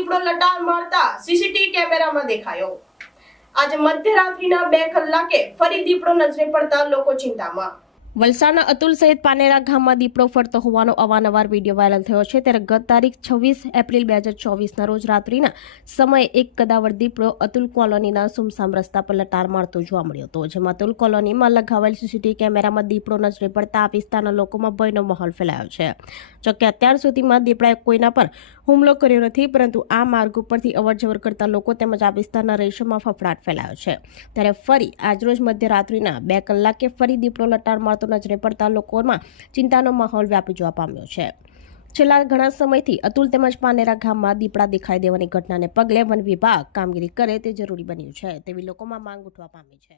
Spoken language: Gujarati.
લટાર મારતા સીસીટીવી કેમેરામાં દેખાયો. આજે મધ્યરાત્રિના બે કલાકે ફરી દીપડો નજરે પડતા લોકો ચિંતામાં. વલસાડના અતુલ સહિત પાનેરા ગામમાં દીપડો ફરતો હોવાનો અવારનવાર વીડિયો વાયરલ થયો છે. ત્યારે ગત તારીખ છવ્વીસ એપ્રિલ બે હજાર ચોવીસના રોજ રાત્રિના સમયે એક કદાવર દીપડો અતુલ કોલોનીના સુમસામ રસ્તા પર લટાર મારતો જોવા મળ્યો હતો, જેમાં અતુલ કોલોનીમાં લગાવેલ સીસીટીવી કેમેરામાં દીપડો નજરે પડતા આ વિસ્તારના લોકોમાં ભયનો માહોલ ફેલાયો છે. જોકે અત્યાર સુધીમાં દીપડાએ કોઈના પર હુમલો કર્યો નથી, પરંતુ આ માર્ગ ઉપરથી અવરજવર કરતા લોકો તેમજ આ વિસ્તારના રહીશોમાં ફફડાટ ફેલાયો છે. ત્યારે ફરી આજરોજ મધ્યરાત્રિના બે કલાકે ફરી દીપડો લટાર મારતો નજરે પડતા લોકોમાં ચિંતાનો માહોલ વ્યાપી જોવા પામ્યો છે. છેલ્લા ઘણા સમયથી અતુલ તેમજ પાનેરા ગામમાં દીપડા દેખાઈ દેવાની ઘટનાને પગલે વન વિભાગ કામગીરી કરે તે જરૂરી બન્યું છે તેવી લોકોમાં માંગ ઉઠવા પામી છે.